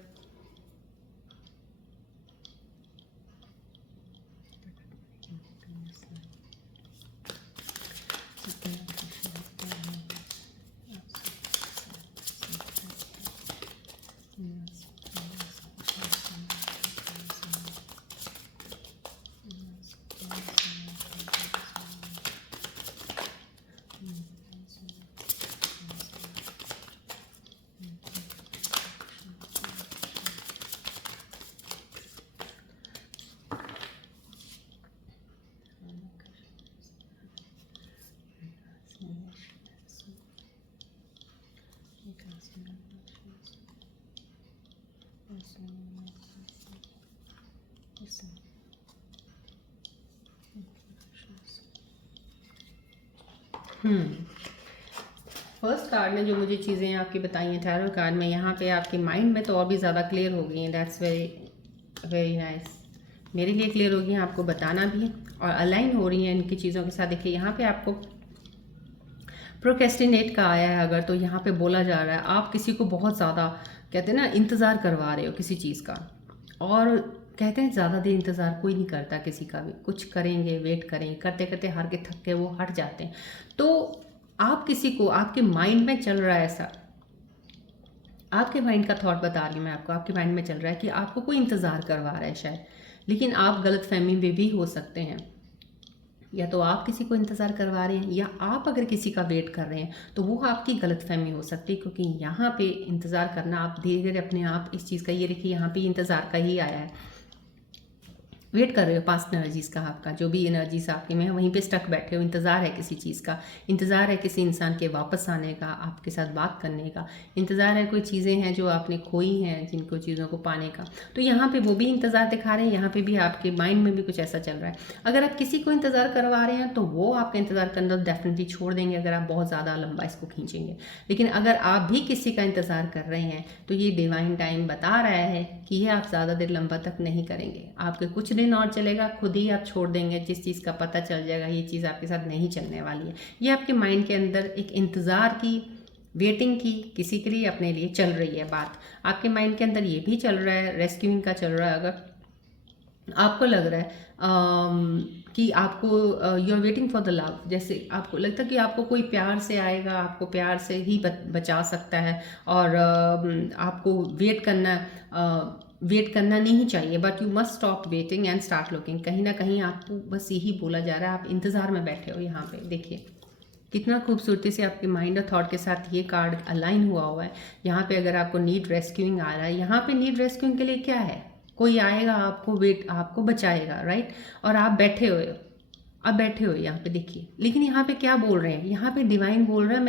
फर्स्ट कार्ड में जो मुझे चीज़ें आपकी बताई हैं टैरो कार्ड में, यहाँ पे आपके माइंड में तो और भी ज़्यादा क्लियर हो गई हैं। दैट्स वेरी वेरी नाइस, मेरे लिए क्लियर हो गई हैं, आपको बताना भी और अलाइन हो रही हैं इनकी चीज़ों के साथ। देखिए यहाँ पे आपको प्रोक्रेस्टिनेट का आया है अगर, तो यहाँ पे बोला जा रहा है आप किसी को बहुत ज़्यादा कहते हैं ना इंतज़ार करवा रहे हो किसी चीज़ का, और कहते हैं ज़्यादा देर इंतज़ार कोई नहीं करता किसी का भी, कुछ करेंगे, वेट करेंगे, करते करते हार के थक के वो हट जाते हैं। तो आप किसी को, आपके माइंड में चल रहा है ऐसा, आपके माइंड का थॉट बता रही हूँ मैं आपको, आपके माइंड में चल रहा है कि आपको कोई इंतज़ार करवा रहा है शायद, लेकिन आप गलत फहमी में भी हो सकते हैं। या तो आप किसी को इंतज़ार करवा रहे हैं या आप अगर किसी का वेट कर रहे हैं तो वो आपकी गलतफहमी हो सकती है, क्योंकि यहाँ पे इंतज़ार करना आप धीरे धीरे अपने आप इस चीज़ का, ये देखिए यहाँ पे इंतज़ार का ही आया है, वेट कर रहे हो पास्ट एनर्जीज़ का, आपका जो भी एनर्जीज आपके में है वहीं पे स्टक बैठे हो, इंतज़ार है किसी चीज़ का, इंतज़ार है किसी इंसान के वापस आने का, आपके साथ बात करने का, इंतज़ार है कोई चीज़ें हैं जो आपने खोई हैं जिनको चीज़ों को पाने का। तो यहाँ पे वो भी इंतज़ार दिखा रहे हैं, यहाँ पे भी आपके माइंड में भी कुछ ऐसा चल रहा है। अगर आप किसी को इंतज़ार करवा रहे हैं तो वो आपका इंतज़ार करना डेफिनेटली छोड़ देंगे अगर आप बहुत ज़्यादा लंबा इसको खींचेंगे। लेकिन अगर आप भी किसी का इंतज़ार कर रहे हैं तो ये डिवाइन टाइम बता रहा है कि ये आप ज़्यादा देर लंबा तक नहीं करेंगे, आपके कुछ दिन और चलेगा, खुद ही आप छोड़ देंगे। जिस चीज़ का पता चल जाएगा ये चीज़ आपके साथ नहीं चलने वाली है, ये आपके माइंड के अंदर एक इंतज़ार की, वेटिंग की, किसी के लिए, अपने लिए चल रही है बात। आपके माइंड के अंदर ये भी चल रहा है, रेस्क्यूइंग का चल रहा है। अगर आपको लग रहा है कि आपको you are waiting for the love, जैसे आपको लगता है कि आपको कोई प्यार से आएगा, आपको प्यार से ही बचा सकता है, और आपको वेट करना नहीं चाहिए, but you must stop waiting and start looking. कहीं ना कहीं आपको बस यही बोला जा रहा है, आप इंतज़ार में बैठे हो। यहाँ पे देखिए कितना खूबसूरती से आपके माइंड और थॉट के साथ ये कार्ड अलाइन हुआ है। यहाँ पे अगर आपको नीड रेस्क्यूइंग आ रहा है, यहाँ पे नीड रेस्क्यूइंग के लिए क्या है, कोई आएगा आपको बचाएगा, राइट। और आप बैठे हुए हो, अब बैठे हो यहाँ पे देखिए। लेकिन यहाँ पे क्या बोल रहे हैं, यहाँ पे डिवाइन बोल रहा है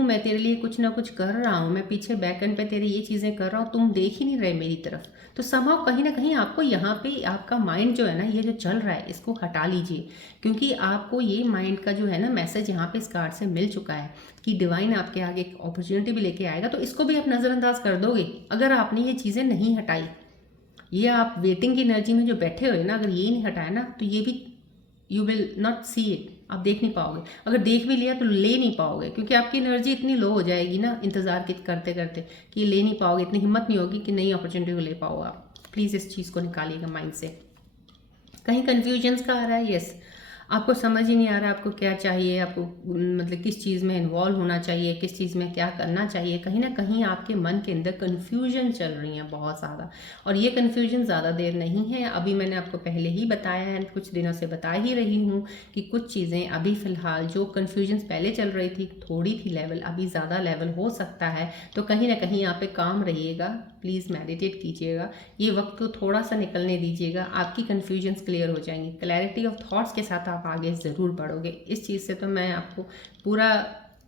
मैं तेरे लिए कुछ ना कुछ कर रहा हूँ, मैं पीछे बैक एंड पे तेरी ये चीज़ें कर रहा हूँ, तुम देख ही नहीं रहे मेरी तरफ। तो समहाउ कहीं ना कहीं आपको यहाँ पे आपका माइंड जो है ना, ये जो चल रहा है इसको हटा लीजिए, क्योंकि आपको ये माइंड का जो है ना मैसेज यहाँ पे इस कार्ड से मिल चुका है कि डिवाइन आपके आगे एक अपॉर्चुनिटी भी लेके आएगा। तो इसको भी आप नज़रअंदाज कर दोगे अगर आपने ये चीज़ें नहीं हटाई। ये आप वेटिंग की एनर्जी में जो बैठे हुए ना, अगर ये नहीं हटाया ना तो ये भी you will not see it, आप देख नहीं पाओगे। अगर देख भी लिया तो ले नहीं पाओगे, क्योंकि आपकी एनर्जी इतनी लो हो जाएगी ना इंतज़ार करते करते कि ले नहीं पाओगे, इतनी हिम्मत नहीं होगी कि नई अपॉर्चुनिटी को ले पाओ आप। प्लीज़ इस चीज़ को निकालिएगा माइंड से। कहीं कन्फ्यूजन्स का आ रहा है, यस, आपको समझ ही नहीं आ रहा आपको क्या चाहिए, आपको मतलब किस चीज़ में इन्वॉल्व होना चाहिए, किस चीज़ में क्या करना चाहिए। कहीं ना कहीं आपके मन के अंदर कन्फ्यूजन चल रही है बहुत ज़्यादा, और ये कन्फ्यूजन ज़्यादा देर नहीं है। अभी मैंने आपको पहले ही बताया है, कुछ दिनों से बता ही रही हूँ कि कुछ चीज़ें अभी फ़िलहाल जो कन्फ्यूजन पहले चल रही थी, थोड़ी थी लेवल, अभी ज़्यादा लेवल हो सकता है। तो कहीं ना कहीं यहाँ पे काम रहिएगा, प्लीज़ मेडिटेट कीजिएगा, ये वक्त को थोड़ा सा निकलने दीजिएगा, आपकी कन्फ्यूजन्स क्लियर हो जाएंगी। क्लैरिटी ऑफ थॉट्स के साथ आप आगे ज़रूर बढ़ोगे, इस चीज़ से तो मैं आपको पूरा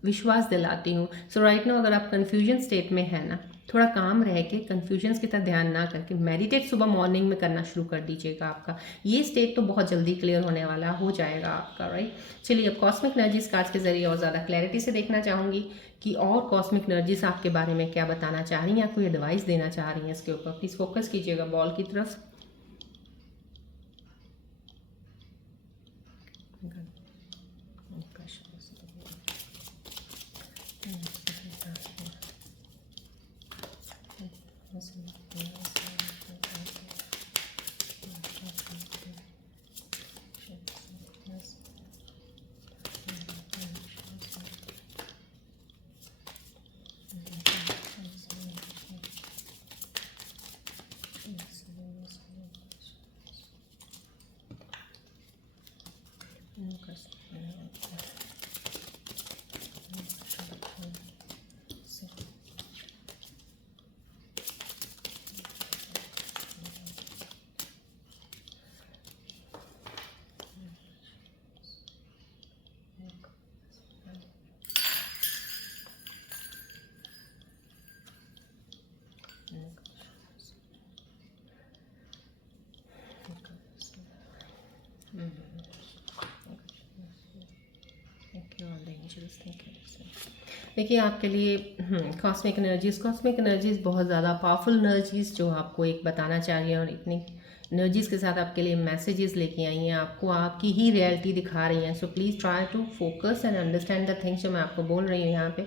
विश्वास दिलाती हूँ। सो राइट नाउ अगर आप कन्फ्यूजन स्टेट में है ना, थोड़ा काम रह के कन्फ्यूजन्स की तरफ ध्यान ना करके मेडिटेट सुबह मॉर्निंग में करना शुरू कर दीजिएगा। आपका ये स्टेट तो बहुत जल्दी क्लियर होने वाला हो जाएगा आपका, राइट। चलिए अब कॉस्मिक एनर्जीज कार्ड्स के जरिए और ज़्यादा क्लैरिटी से देखना चाहूँगी कि और कॉस्मिक एनर्जीज आपके बारे में क्या बताना चाह रही हैं, आपको एडवाइस देना चाह रही हैं इसके ऊपर। प्लीज़ फोकस कीजिएगा बॉल की तरफ। देखिए आपके लिए कॉस्मिक एनर्जीज़ बहुत ज़्यादा पावरफुल एनर्जीज़ जो आपको एक बताना चाह रही है, और इतनी एनर्जीज़ के साथ आपके लिए मैसेजेस लेके आई हैं, आपको आपकी ही रियलिटी दिखा रही हैं। So please try to focus and understand the things जो मैं आपको बोल रही हूँ यहाँ पे।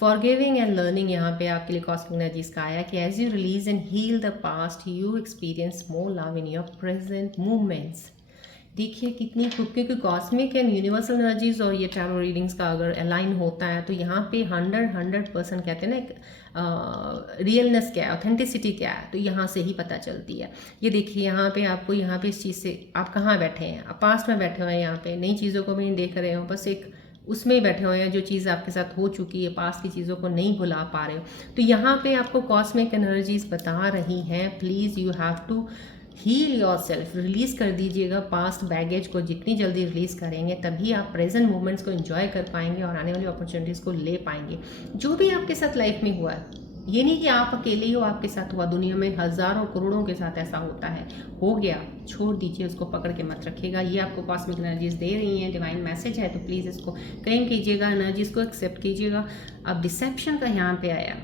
फॉरगिविंग एंड लर्निंग यहाँ पे आपके लिए कॉस्मिक एनर्जीज़ का आया कि as you release and heal the past you experience more love in your present movements. देखिए कितनी खूब, क्योंकि कॉस्मिक एंड यूनिवर्सल एनर्जीज और ये टैरो रीडिंग्स का अगर अलाइन होता है तो यहाँ पे 100% कहते हैं ना एक रियलनेस क्या है, ऑथेंटिसिटी क्या है, तो यहाँ से ही पता चलती है। ये देखिए यहाँ पे आपको, यहाँ पे इस चीज़ से आप कहाँ बैठे हैं, आप पास्ट में बैठे हुए हैं, यहाँ पे नई चीज़ों को भी नहीं देख रहे हो, बस एक उसमें ही बैठे हुए हैं जो चीज़ आपके साथ हो चुकी है, पास्ट की चीज़ों को नहीं भुला पा रहे हो। तो यहाँ पे आपको कॉस्मिक एनर्जीज बता रही हैं, please you have to heal yourself, release कर दीजिएगा पास्ट बैगेज को। जितनी जल्दी रिलीज़ करेंगे तभी आप प्रेजेंट मोमेंट्स को एंजॉय कर पाएंगे और आने वाली अपॉर्चुनिटीज़ को ले पाएंगे। जो भी आपके साथ लाइफ में हुआ है, ये नहीं कि आप अकेले ही हो, आपके साथ हुआ, दुनिया में हज़ारों करोड़ों के साथ ऐसा होता है, हो गया, छोड़ दीजिए, उसको पकड़ के मत रखिएगा। ये आपको कॉस्मिक एनर्जीज दे रही हैं, डिवाइन मैसेज है, तो प्लीज़ इसको क्लेम कीजिएगा, एनर्जीज को एक्सेप्ट कीजिएगा। अब डिसेप्शन का यहाँ पे आया,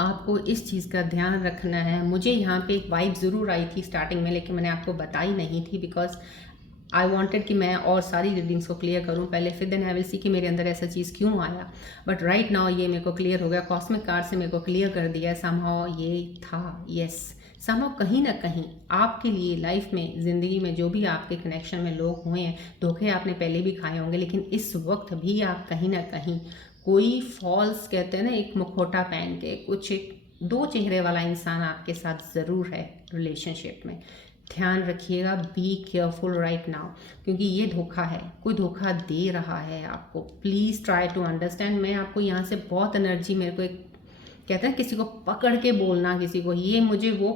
आपको इस चीज़ का ध्यान रखना है। मुझे यहाँ पे एक वाइब ज़रूर आई थी स्टार्टिंग में, लेकिन मैंने आपको बताई नहीं थी बिकॉज आई वॉन्टेड कि मैं और सारी रीडिंग्स को क्लियर करूँ पहले, फिर देन आई विल सी कि मेरे अंदर ऐसा चीज़ क्यों आया। बट राइट नाउ ये मेरे को क्लियर हो गया, कॉस्मिक कार्ड से मेरे को क्लियर कर दिया समहाउ ये था। यस, समहाउ कहीं ना कहीं आपके लिए लाइफ में, ज़िंदगी में जो भी आपके कनेक्शन में लोग हुए हैं, धोखे आपने पहले भी खाए होंगे, लेकिन इस वक्त भी आप कहीं ना कहीं कोई फॉल्स, कहते हैं ना एक मुखौटा पहन के, कुछ एक दो चेहरे वाला इंसान आपके साथ ज़रूर है रिलेशनशिप में। ध्यान रखिएगा, बी केयरफुल राइट नाउ, क्योंकि ये धोखा है, कोई धोखा दे रहा है आपको। Please try to understand. मैं आपको यहाँ से बहुत एनर्जी, मेरे को एक कहते हैं किसी को पकड़ के बोलना, किसी को, ये मुझे वो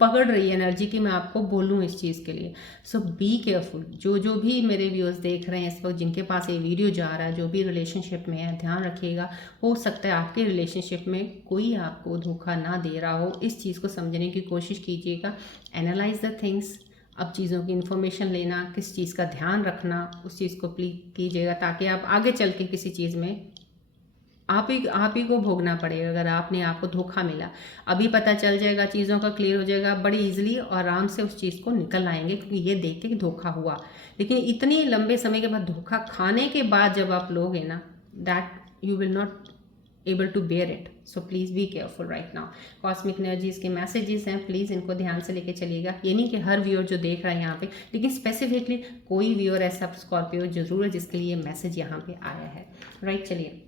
पकड़ रही है एनर्जी की मैं आपको बोलूँ इस चीज़ के लिए। सो बी केयरफुल। जो भी मेरे व्यूअर्स देख रहे हैं इस वक्त, जिनके पास ये वीडियो जा रहा है, जो भी रिलेशनशिप में है, ध्यान रखिएगा, हो सकता है आपके रिलेशनशिप में कोई आपको धोखा ना दे रहा हो। इस चीज़ को समझने की कोशिश कीजिएगा, एनालाइज द थिंग्स। अब चीज़ों की इन्फॉर्मेशन लेना, किस चीज़ का ध्यान रखना, उस चीज़ को प्लीज कीजिएगा, ताकि आप आगे चल के किसी चीज़ में आप ही को भोगना पड़ेगा अगर आपने आपको धोखा मिला। अभी पता चल जाएगा, चीज़ों का क्लियर हो जाएगा, बड़ी इजीली और आराम से उस चीज़ को निकल आएंगे, क्योंकि ये देख के कि धोखा हुआ। लेकिन इतनी लंबे समय के बाद धोखा खाने के बाद जब आप लोगे ना, that you will not able to bear it. So please be careful right now. Cosmic energies के मैसेजेस हैं, प्लीज़ इनको ध्यान से लेके चलिएगा। ये नहीं कि हर व्यूअर जो देख रहा है यहाँ पे, लेकिन स्पेसिफिकली कोई व्यूअर ऐसा स्कॉर्पियो जरूर है जिसके लिए मैसेज यहाँ पे आया है। राइट, चलिए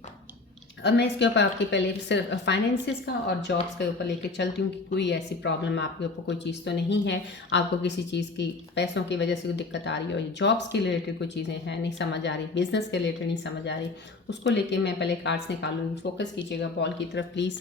अब मैं इसके ऊपर आपके पहले सिर्फ फाइनेंसिस का और जॉब्स के ऊपर लेके चलती हूँ कि कोई ऐसी प्रॉब्लम आपके ऊपर कोई चीज़ तो नहीं है, आपको किसी चीज़ की पैसों की वजह से कोई दिक्कत आ रही हो, या जॉब्स के रिलेटेड कोई चीज़ें हैं नहीं समझ आ रही, बिजनेस के रिलेटेड नहीं समझ आ रही, उसको लेके मैं पहले कार्ड्स निकालूंगी। फोकस कीजिएगा बॉल की तरफ please.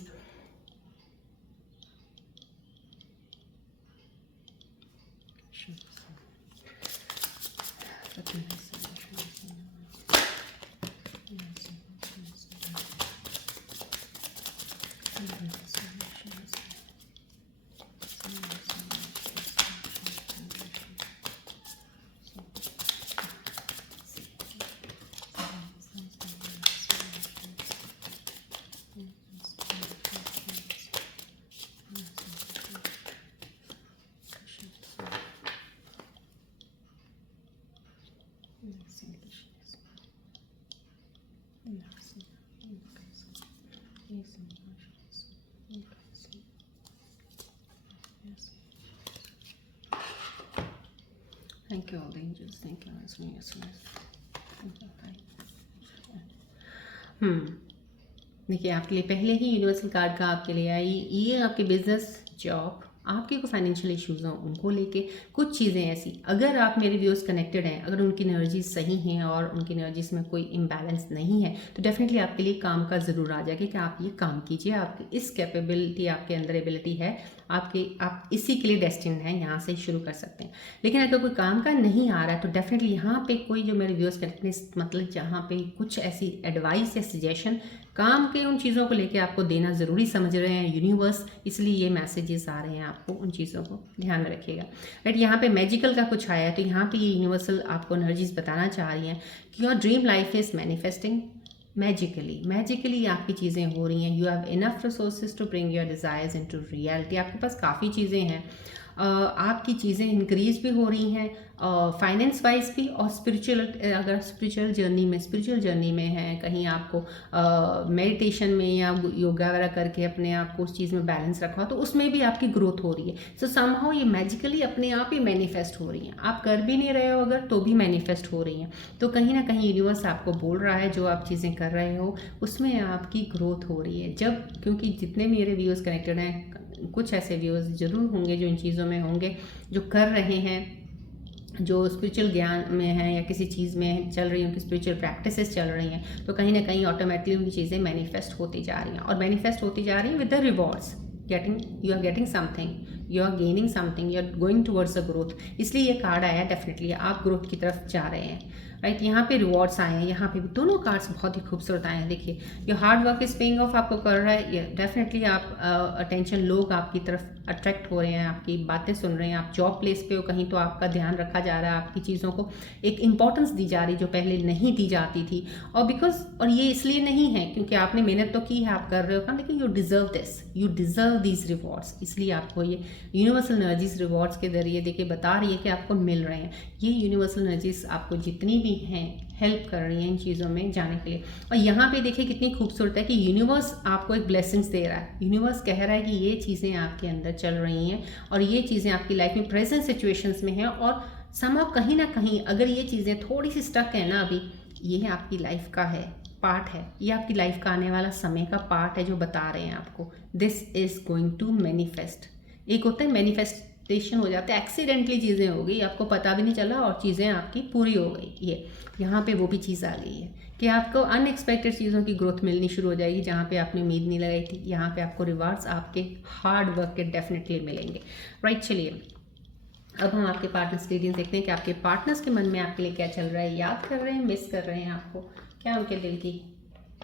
Thank you all the angels, thank you देखिए आपके लिए पहले ही यूनिवर्सल कार्ड का आपके लिए आई। ये आपके बिजनेस, जॉब, आपके को फाइनेंशियल इश्यूज़ हों उनको लेके कुछ चीज़ें ऐसी, अगर आप मेरे व्यूअर्स कनेक्टेड हैं, अगर उनकी एनर्जीज सही हैं और उनकी एनर्जीज में कोई इम्बैलेंस नहीं है, तो डेफिनेटली आपके लिए काम का ज़रूर आ जाएगा कि आप ये काम कीजिए। आपकी इस कैपेबिलिटी, आपके अंदर एबिलिटी है, आप इसी के लिए डेस्टिन्ड हैं, यहाँ से शुरू कर सकते हैं। लेकिन अगर कोई काम का नहीं आ रहा है तो डेफिनेटली यहाँ पे कोई जो मेरे व्यूअर्स करते हैं, मतलब जहाँ पे कुछ ऐसी एडवाइस या सजेशन काम के उन चीज़ों को लेके आपको देना ज़रूरी समझ रहे हैं यूनिवर्स, इसलिए ये मैसेजेस आ रहे हैं आपको, उन चीज़ों को ध्यान में रखिएगा। राइट, यहाँ पे मैजिकल का कुछ आया है, तो यहाँ पे ये यूनिवर्सल आपको एनर्जीज बताना चाह रही हैं कि your dream life is manifesting magically आपकी चीज़ें हो रही हैं। You have enough resources to bring your desires into reality. आपके पास काफ़ी चीज़ें हैं आपकी चीज़ें इंक्रीज भी हो रही हैं फाइनेंस वाइज भी, और स्पिरिचुअल, अगर स्पिरिचुअल जर्नी में है, कहीं आपको मेडिटेशन में या योगा वगैरह करके अपने आप को उस चीज़ में बैलेंस रखा तो उसमें भी आपकी ग्रोथ हो रही है। सो समहाउ ये मैजिकली अपने आप ही मैनिफेस्ट हो रही हैं, आप कर भी नहीं रहे हो अगर तो भी मैनिफेस्ट हो रही हैं। तो कहीं ना कहीं यूनिवर्स आपको बोल रहा है जो आप चीज़ें कर रहे हो उसमें आपकी ग्रोथ हो रही है। जब, क्योंकि जितने मेरे व्यूअर्स कनेक्टेड हैं, कुछ ऐसे व्यूअर्स जरूर होंगे जो इन चीज़ों में होंगे, जो कर रहे हैं, जो स्पिरिचुअल ज्ञान में है या किसी चीज़ में चल रही हैं, उनकी स्पिरिचुअल प्रैक्टिसेस चल रही हैं, तो कहीं ना कहीं ऑटोमेटिकली उनकी चीज़ें मैनिफेस्ट होती जा रही हैं, और मैनिफेस्ट होती जा रही हैं with the rewards. You are getting something, you are gaining something, you are going towards the growth. इसलिए ये कार्ड आया, डेफिनेटली आप ग्रोथ की तरफ जा रहे हैं, राइट। यहाँ पे रिवॉर्ड्स आए हैं, यहाँ पे भी दोनों कार्ड्स बहुत ही खूबसूरत आए हैं। देखिए, your hard work is paying off, आपको कर रहा है, डेफिनेटली आप अटेंशन, लोग आपकी तरफ अट्रैक्ट हो रहे हैं, आपकी बातें सुन रहे हैं। आप जॉब प्लेस पे हो कहीं तो आपका ध्यान रखा जा रहा है, आपकी चीज़ों को एक इंपॉर्टेंस दी जा रही जो पहले नहीं दी जाती थी। और ये इसलिए नहीं है क्योंकि आपने मेहनत तो की है, आप कर रहे हो काम, लेकिन you deserve this, you deserve these rewards. इसलिए आपको ये यूनिवर्सल एनर्जीज रिवॉर्ड्स के जरिए देखिए बता रही है कि आपको मिल रहे हैं। ये यूनिवर्सल एनर्जीज आपको जितनी भी हैं हेल्प कर रही हैं इन चीज़ों में जाने के लिए। और यहाँ पे देखिए कितनी खूबसूरत है कि यूनिवर्स आपको एक ब्लेसिंग्स दे रहा है। यूनिवर्स कह रहा है कि ये चीज़ें आपके अंदर चल रही हैं और ये चीज़ें आपकी लाइफ में प्रेजेंट सिचुएशंस में हैं, और समहाउ कहीं ना कहीं अगर ये चीज़ें थोड़ी सी स्टक है ना अभी, ये आपकी लाइफ का है पार्ट है, ये आपकी लाइफ का आने वाला समय का पार्ट है जो बता रहे हैं आपको this is going to manifest. एक होता है मैनिफेस्टेशन हो जाता है, एक्सीडेंटली चीज़ें हो गई, आपको पता भी नहीं चला और चीज़ें आपकी पूरी हो गई। ये यहाँ पे वो भी चीज़ आ गई है कि आपको अनएक्सपेक्टेड चीज़ों की ग्रोथ मिलनी शुरू हो जाएगी जहाँ पे आपने उम्मीद नहीं लगाई थी। यहाँ पे आपको रिवार्ड्स आपके हार्ड वर्क के डेफिनेटली मिलेंगे, राइट। चलिए अब हम आपके पार्टनर्स के रीडिंग देखते हैं कि आपके पार्टनर्स के मन में आपके लिए क्या चल रहा है, याद कर रहे हैं, मिस कर रहे हैं आपको, क्या उनके दिल की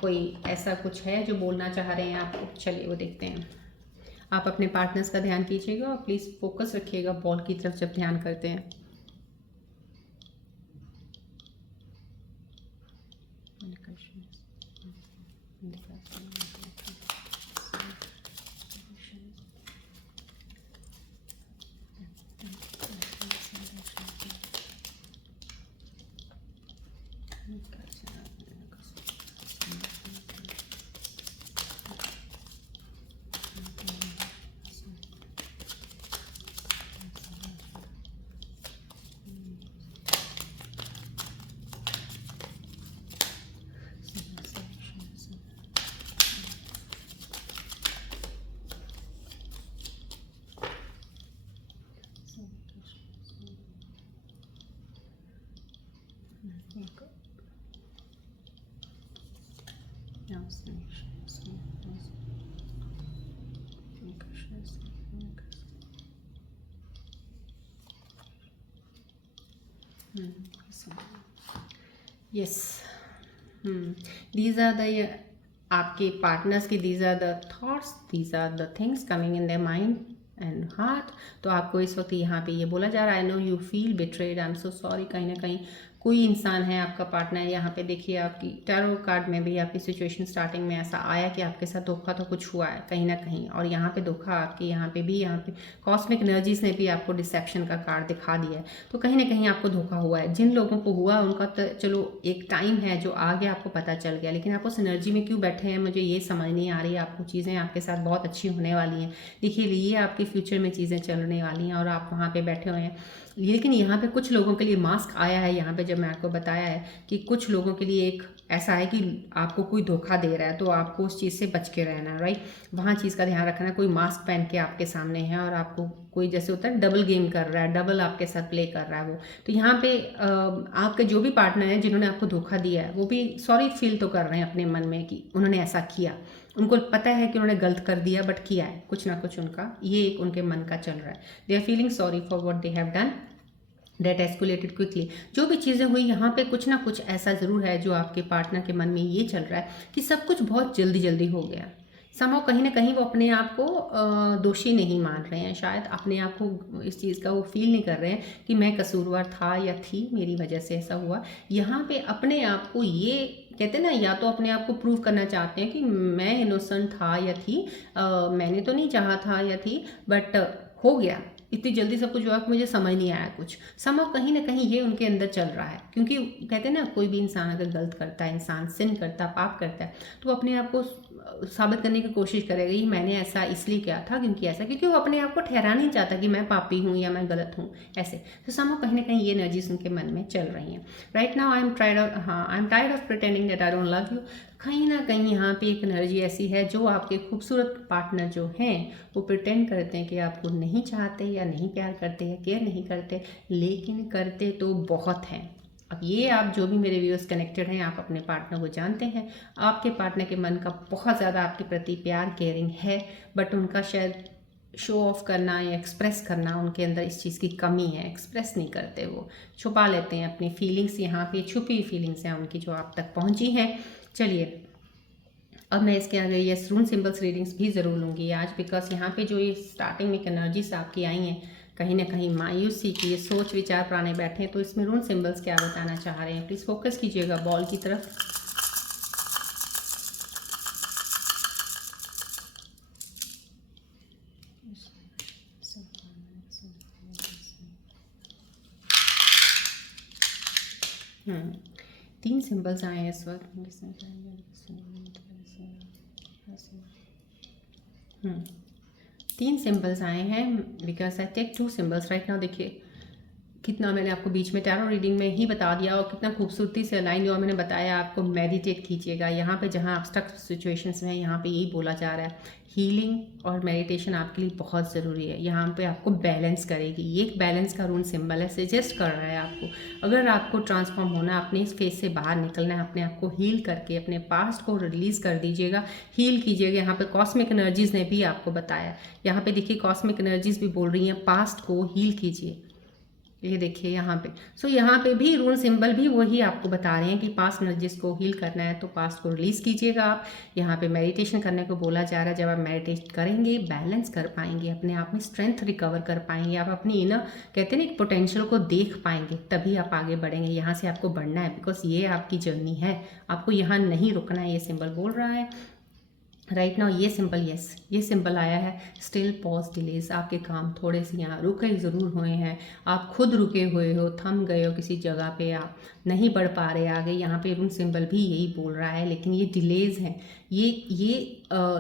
कोई ऐसा कुछ है जो बोलना चाह रहे हैं आपको। चलिए वो देखते हैं। आप अपने पार्टनर्स का ध्यान कीजिएगा और प्लीज़ फोकस रखिएगा बॉल की तरफ जब ध्यान करते हैं। Yes. These are the आपके पार्टनर्स की these are the thoughts, these are the things coming in their mind and heart। तो आपको इस वक्त यहाँ पे ये बोला जा रहा है, I know you feel betrayed, I'm so sorry। कहीं ना कहीं कोई इंसान है आपका पार्टनर, यहाँ पे देखिए आपकी टैरो कार्ड में भी आपकी सिचुएशन स्टार्टिंग में ऐसा आया कि आपके साथ धोखा तो कुछ हुआ है कहीं ना कहीं, और यहाँ पे धोखा आपके यहाँ पे कॉस्मिक एनर्जीज ने भी आपको डिसेप्शन का कार्ड दिखा दिया है। तो कहीं ना कहीं आपको धोखा हुआ है। जिन लोगों को हुआ उनका तो चलो एक टाइम है जो आ गया, आपको पता चल गया, लेकिन आप उस एनर्जी में क्यों बैठे हैं मुझे ये समझ नहीं आ रही है। आपको चीज़ें आपके साथ बहुत अच्छी होने वाली हैं, देखिए ये आपके फ्यूचर में चीज़ें चलने वाली हैं और आप वहाँ पे बैठे हुए हैं। लेकिन यहाँ पे कुछ लोगों के लिए मास्क आया है, यहाँ पे जब मैं आपको बताया है कि कुछ लोगों के लिए एक ऐसा है कि आपको कोई धोखा दे रहा है तो आपको उस चीज़ से बच के रहना है, राइट। वहाँ चीज़ का ध्यान रखना है। कोई मास्क पहन के आपके सामने है और आपको कोई जैसे होता है डबल गेम कर रहा है, डबल आपके साथ प्ले कर रहा है वो। तो यहाँ पे आपके जो भी पार्टनर है जिन्होंने आपको धोखा दिया है वो भी सॉरी फील तो कर रहे हैं अपने मन में कि उन्होंने ऐसा किया, उनको पता है कि उन्होंने गलत कर दिया बट किया है कुछ ना कुछ, उनका ये एक उनके मन का चल रहा है। They are feeling sorry for what they have done that escalated quickly. जो भी चीज़ें हुई यहाँ पे कुछ ना कुछ ऐसा ज़रूर है जो आपके पार्टनर के मन में ये चल रहा है कि सब कुछ बहुत जल्दी जल्दी हो गया। समहाउ कहीं ना कहीं वो अपने आप को दोषी नहीं मान रहे हैं, शायद अपने आप को इस चीज़ का वो फील नहीं कर रहे हैं कि मैं कसूरवार था या थी, मेरी वजह से ऐसा हुआ। यहाँ पे अपने आप को ये कहते हैं ना, या तो अपने आप को प्रूव करना चाहते हैं कि मैं इनोसेंट था या थी, मैंने तो नहीं चाहा था या थी, बट हो गया, इतनी जल्दी सब कुछ हुआ कि मुझे समझ नहीं आया कुछ। समझ कहीं ना कहीं ये उनके अंदर चल रहा है, क्योंकि कहते हैं ना कोई भी इंसान अगर गलत करता है, इंसान सिन करता है, पाप करता है, तो वो अपने आप को साबित करने की कोशिश करेगा कि मैंने ऐसा इसलिए किया था क्योंकि ऐसा, क्योंकि वो अपने आप को ठहरा नहीं चाहता कि मैं पापी हूँ या मैं गलत हूँ ऐसे। तो समझो कहीं ना कहीं ये एनर्जीज उनके मन में चल रही हैं। Right now I am tired of pretending that I don't love you. कहीं ना कहीं यहाँ पे एक एनर्जी ऐसी है जो आपके खूबसूरत पार्टनर जो हैं वो प्रिटेंड करते हैं कि आपको नहीं चाहते या नहीं प्यार करते या केयर नहीं करते, लेकिन करते तो बहुत हैं। अब ये आप जो भी मेरे व्यूअर्स कनेक्टेड हैं, आप अपने पार्टनर को जानते हैं, आपके पार्टनर के मन का बहुत ज़्यादा आपके प्रति प्यार केयरिंग है, बट उनका शायद शो ऑफ करना या एक्सप्रेस करना उनके अंदर इस चीज़ की कमी है, एक्सप्रेस नहीं करते, वो छुपा लेते हैं अपनी फीलिंग्स। यहाँ पे छुपी फीलिंग्स हैं उनकी जो आप तक पहुँची हैं। चलिए अब मैं इसके आगे ये रून सिंबल्स रीडिंग्स भी ज़रूर लूँगी आज, बिकॉज यहाँ पे जो ये स्टार्टिंग में एनर्जीज आपकी आई हैं कहीं ना कहीं मायूसी की, ये सोच विचार पुराने बैठे हैं, तो इसमें रून सिंबल्स क्या बताना चाह रहे हैं, प्लीज़ फोकस कीजिएगा बॉल की तरफ। तीन सिंबल्स आए हैं इस वक्त। तीन सिंबल्स आए हैं, because I take two symbols right now. देखिए कितना मैंने आपको बीच में टैरो रीडिंग में ही बता दिया और कितना खूबसूरती से अलाइन हुआ। मैंने बताया आपको मेडिटेट कीजिएगा यहाँ पे, जहाँ आप स्टक सिचुएशंस में, यहाँ पे यही बोला जा रहा है हीलिंग और मेडिटेशन आपके लिए बहुत ज़रूरी है। यहाँ पे आपको बैलेंस करेगी, ये एक बैलेंस का रून सिंबल है, सजेस्ट कर रहा है आपको। अगर आपको ट्रांसफॉर्म होना, अपने इस फेज से बाहर निकलना है, अपने आप को हील करके अपने पास्ट को रिलीज़ कर दीजिएगा, हील कीजिएगा। यहाँ पे कॉस्मिक एनर्जीज़ ने भी आपको बताया, यहाँ पे देखिए कॉस्मिक एनर्जीज़ भी बोल रही हैं पास्ट को हील कीजिए। ये देखिए यहाँ पे, सो यहाँ पे भी रून सिंबल भी वही आपको बता रहे हैं कि पास्ट एनर्जीज को हील करना है तो पास्ट को रिलीज कीजिएगा आप। यहाँ पे मेडिटेशन करने को बोला जा रहा है, जब आप मेडिटेट करेंगे बैलेंस कर पाएंगे, अपने आप में स्ट्रेंथ रिकवर कर पाएंगे, आप अपनी इनर कहते हैं ना पोटेंशियल को देख पाएंगे, तभी आप आगे बढ़ेंगे। यहाँ से आपको बढ़ना है, बिकॉज ये आपकी जर्नी है, आपको यहाँ नहीं रुकना है, ये सिंबल बोल रहा है। राइट नाउ ये सिंपल, यस ये सिंपल आया है, स्टिल पॉज डिलेज। आपके काम थोड़े से यहाँ रुके ज़रूर हुए हैं, आप खुद रुके हुए हो, थम गए हो किसी जगह पे, आप नहीं बढ़ पा रहे आगे। यहाँ पे रून सिंबल भी यही बोल रहा है, लेकिन ये डिलेज हैं। ये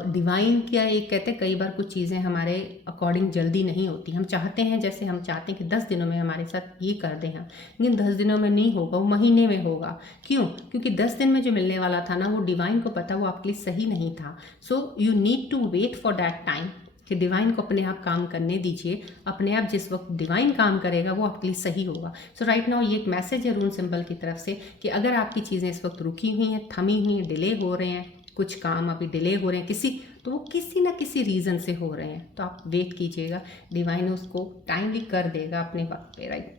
डिवाइन क्या, ये कहते हैं कई बार कुछ चीज़ें हमारे अकॉर्डिंग जल्दी नहीं होती। हम चाहते हैं, जैसे हम चाहते हैं कि 10 दिनों में हमारे साथ ये कर दें हम, लेकिन 10 दिनों में नहीं होगा, वो महीने में होगा। क्यों? क्योंकि 10 दिन में जो मिलने वाला था ना, वो डिवाइन को पता वो आपके लिए सही नहीं था। So you need to wait for that time कि डिवाइन को अपने आप काम करने दीजिए। अपने आप जिस वक्त डिवाइन काम करेगा वो आपके लिए सही होगा। सो राइट नाउ ये एक मैसेज है रून सिंबल की तरफ से कि अगर आपकी चीज़ें इस वक्त रुकी हुई हैं, थमी हुई हैं, डिले हो रहे हैं, कुछ काम अभी डिले हो रहे हैं किसी, तो वो किसी ना किसी रीज़न से हो रहे हैं, तो आप वेट कीजिएगा, डिवाइन उसको टाइमली कर देगा अपने वक्त पे। राइट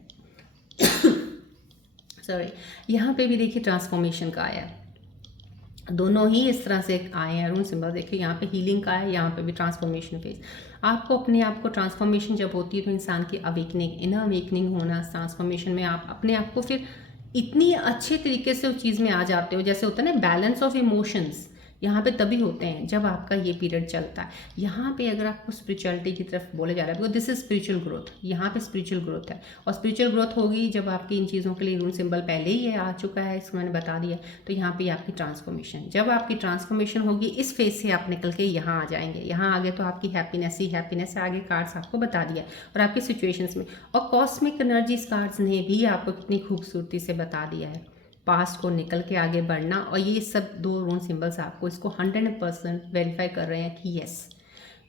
सॉरी, यहाँ पे भी देखिए ट्रांसफॉर्मेशन का आया, दोनों ही इस तरह से आए हैं रून सिंबल। देखिए यहाँ पे हीलिंग का है, यहाँ पे भी ट्रांसफॉर्मेशन फेज। आपको अपने आप को ट्रांसफॉर्मेशन जब होती है तो इंसान की अवेकनिंग, इनर अवेकनिंग होना, ट्रांसफॉर्मेशन में आप अपने आप को फिर इतनी अच्छे तरीके से उस चीज़ में आ जाते हो, जैसे होता है ना बैलेंस ऑफ इमोशंस, यहाँ पे तभी होते हैं जब आपका ये पीरियड चलता है। यहाँ पे अगर आपको स्पिरिचुअलिटी की तरफ बोले जा रहा है, because this is spiritual growth, यहाँ पे स्पिरिचुअल ग्रोथ है, और स्पिरिचुअल ग्रोथ होगी जब आपकी इन चीज़ों के लिए रून सिंबल पहले ही है, आ चुका है, इसको मैंने बता दिया। तो यहाँ पे आपकी ट्रांसफॉर्मेशन, जब आपकी ट्रांसफॉर्मेशन होगी इस फेज से आप निकल के यहाँ आ जाएंगे। यहाँ आगे तो आपकी हैप्पीनेस ही हैप्पीनेस है, आगे कार्ड्स आपको बता दिया और आपकी सिचुएशंस में, और कॉस्मिक एनर्जीज कार्ड्स ने भी आपको कितनी खूबसूरती से बता दिया है पास्ट को निकल के आगे बढ़ना। और ये सब दो रून सिंबल्स आपको इसको 100% वेरीफाई कर रहे हैं कि yes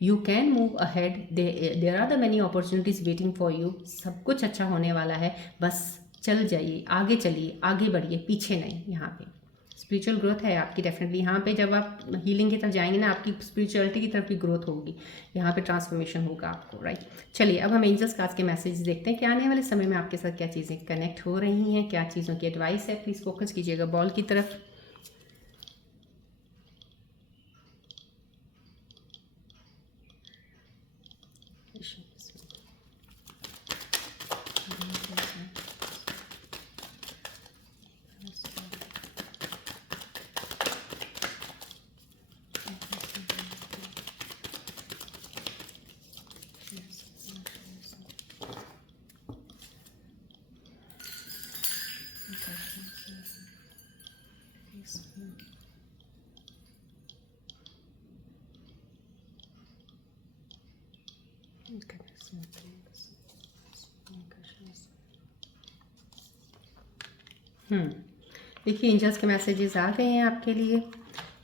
you can move ahead, there are the many opportunities waiting for you. सब कुछ अच्छा होने वाला है, बस चल जाइए, आगे चलिए, आगे बढ़िए, पीछे नहीं। यहाँ पे स्पिरिचुअल ग्रोथ है आपकी डेफिनेटली। यहाँ पे जब आप हीलिंग की तरफ जाएंगे ना, आपकी स्पिरिचुअलिटी की तरफ भी ग्रोथ होगी, यहाँ पे ट्रांसफॉर्मेशन होगा आपको। राइट, चलिए अब हम एंजल्स कार्ड्स के मैसेज देखते हैं कि आने वाले समय में आपके साथ क्या चीज़ें कनेक्ट हो रही हैं, क्या चीज़ों की एडवाइस है। प्लीज़ फोकस कीजिएगा बॉल की तरफ। देखिए एंजल्स के मैसेजेस आ गए हैं आपके लिए।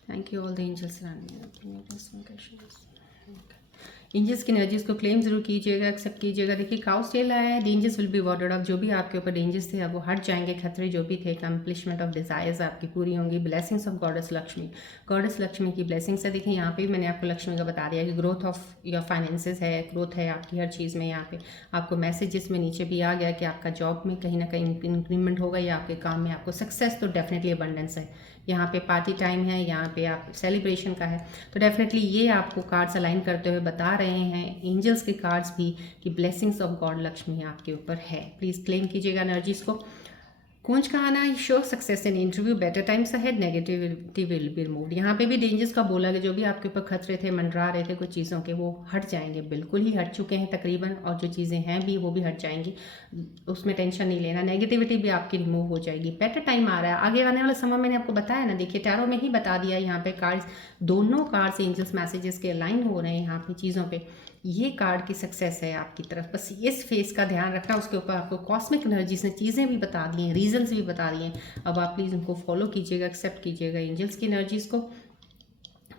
Thank you all the angels. Angels की एनर्जीज को क्लेम जरूर कीजिएगा, एक्सेप्ट कीजिएगा। देखिए काउस टेल आया है, dangers will be warded off. जो भी आपके ऊपर डेंजर्स थे अब वो हट जाएंगे, खतरे जो भी थे, कंप्लीशमेंट ऑफ डिजायर्स आपकी पूरी होंगी। Blessings of goddess Lakshmi, goddess Lakshmi की ब्लेसिंग्स है। देखिए यहाँ पे भी मैंने आपको लक्ष्मी का बता दिया कि ग्रोथ ऑफ योर फाइनेंसेस है, ग्रोथ है आपकी हर चीज़ में। यहाँ पे आपको मैसेजेस में नीचे भी आ गया कि आपका जॉब में कहीं ना कहीं इंक्रीमेंट होगा या आपके काम में आपको सक्सेस तो डेफिनेटली अबंडेंस है। यहाँ पे पार्टी टाइम है, यहाँ पे आप सेलिब्रेशन का है, तो डेफिनेटली ये आपको कार्ड्स अलाइन करते हुए बता रहे हैं एंजल्स के कार्ड्स भी कि ब्लेसिंग्स ऑफ गॉड लक्ष्मी आपके ऊपर है। प्लीज़ क्लेम कीजिएगा एनर्जीज को। कूंज का आना, show success in interview, better times ahead, negativity will be removed. यहाँ पे भी डेंजर्स का बोला कि जो भी आपके ऊपर खतरे थे, मंडरा रहे थे कुछ चीज़ों के, वो हट जाएंगे, बिल्कुल ही हट चुके हैं तकरीबन, और जो चीज़ें हैं भी वो भी हट जाएंगी, उसमें टेंशन नहीं लेना। नेगेटिविटी भी आपकी रिमूव हो जाएगी। बेटर टाइम आ रहा है, आगे आने वाला समय मैंने आपको बताया ना। देखिए टैरो में ही बता दिया, यहाँ पे कार्ड्स, दोनों कार्ड्स एंजल्स मैसेजेस के अलाइन हो रहे हैं यहाँ पे चीज़ों पे। ये कार्ड की सक्सेस है आपकी तरफ, बस इस फेस का ध्यान रखना। उसके ऊपर आपको कॉस्मिक एनर्जीज ने चीज़ें भी बता दी हैं, रीजंस भी बता दिए हैं। अब आप प्लीज़ उनको फॉलो कीजिएगा, एक्सेप्ट कीजिएगा, एंजल्स की एनर्जीज को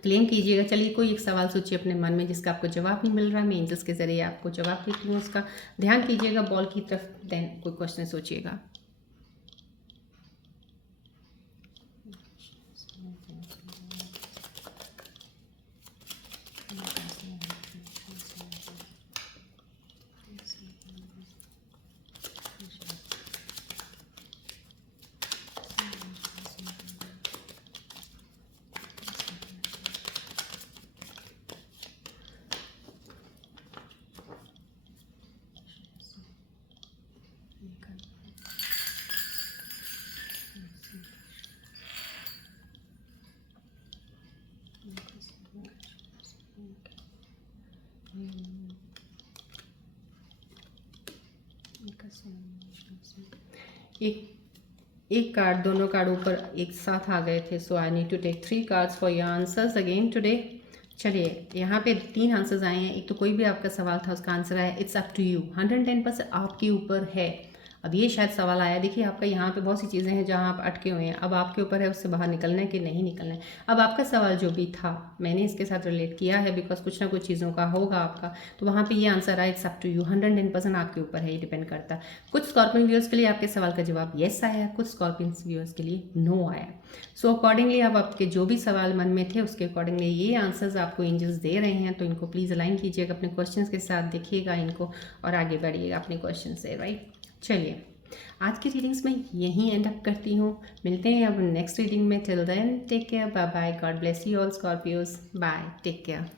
क्लेम कीजिएगा। चलिए कोई एक सवाल सोचिए अपने मन में जिसका आपको जवाब नहीं मिल रहा, मैं एंजल्स के जरिए आपको जवाब देती हूँ। उसका ध्यान कीजिएगा बॉल की तरफ, देन कोई क्वेश्चन सोचिएगा। एक कार्ड, दोनों कार्ड ऊपर एक साथ आ गए थे, so I need to take 3 cards for your answers again today. चलिए यहाँ पे 3 आंसर्स आए हैं। एक तो कोई भी आपका सवाल था उसका आंसर है इट्स अप टू यू, 110% आपके ऊपर है। अब ये शायद सवाल आया, देखिए आपका यहाँ पे बहुत सी चीज़ें हैं जहाँ आप अटके हुए हैं, अब आपके ऊपर है उससे बाहर निकलना है कि नहीं निकलना है। अब आपका सवाल जो भी था मैंने इसके साथ रिलेट किया है, बिकॉज कुछ ना कुछ चीज़ों का होगा आपका, तो वहाँ पे ये आंसर आया इट्स अप टू यू, 110% आपके ऊपर है, ये डिपेंड करता है। कुछ स्कॉर्पियन व्यूअर्स के लिए आपके सवाल का जवाब येस आया, कुछ स्कॉर्पियन व्यूअर्स के लिए नो आया। सो अकॉर्डिंगली अब आपके जो भी सवाल मन में थे उसके अकॉर्डिंगली ये आंसर्स आपको एंजल्स दे रहे हैं, तो इनको प्लीज़ अलाइन कीजिएगा अपने क्वेश्चंस के साथ, देखिएगा इनको और आगे बढ़िएगा अपने क्वेश्चन से, राइट। चलिए आज की रीडिंग्स में यहीं एंड अप करती हूँ, मिलते हैं अब नेक्स्ट रीडिंग में। Till then take care, bye bye, God bless you all Scorpios, bye, take care.